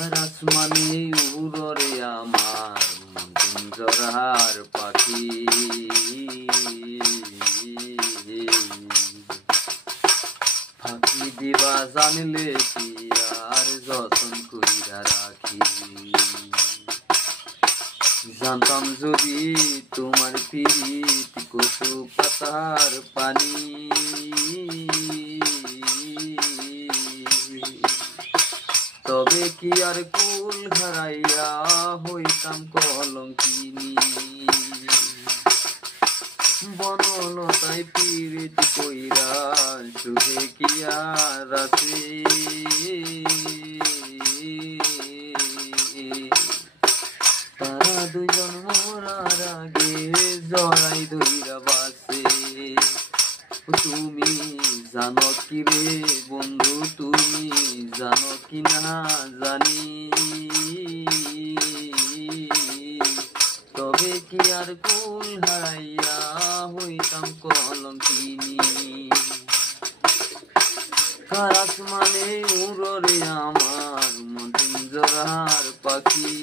আর আসমানে উড়রে আমার মন পিঞ্জরার পাখি। ফাঁকি দিবা জানলে কি আর যতন কইরা রাখি। জানতাম যদি তোমার পিরিত কচু পাতার পানি, তবে কি আর কুল হারাইয়া হইতাম কলঙ্কিনী। বনলতায় পিরিত কইরা সুখে কি আর আছে, তারা দুজন মরার আগে জড়াই ধইরা বাসে। তুমি জানো কি রে বন্ধু, তুমি জানো কি না জানি, তবে কি আর কুল হারাইয়া হইতাম কলঙ্কিনী। কার আসমানে উড়রে আমার মন পিঞ্জরার পাখি।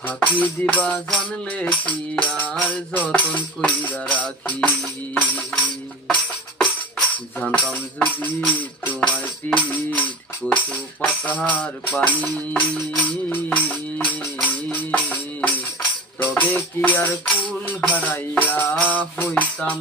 ফাঁকি দিবা জানলে কি আর যতন কইরা রাখি। জানতাম যদি তোমার পিরিত কচু পাতার পানি, তবে কি আর কুল হারাইয়া হইতাম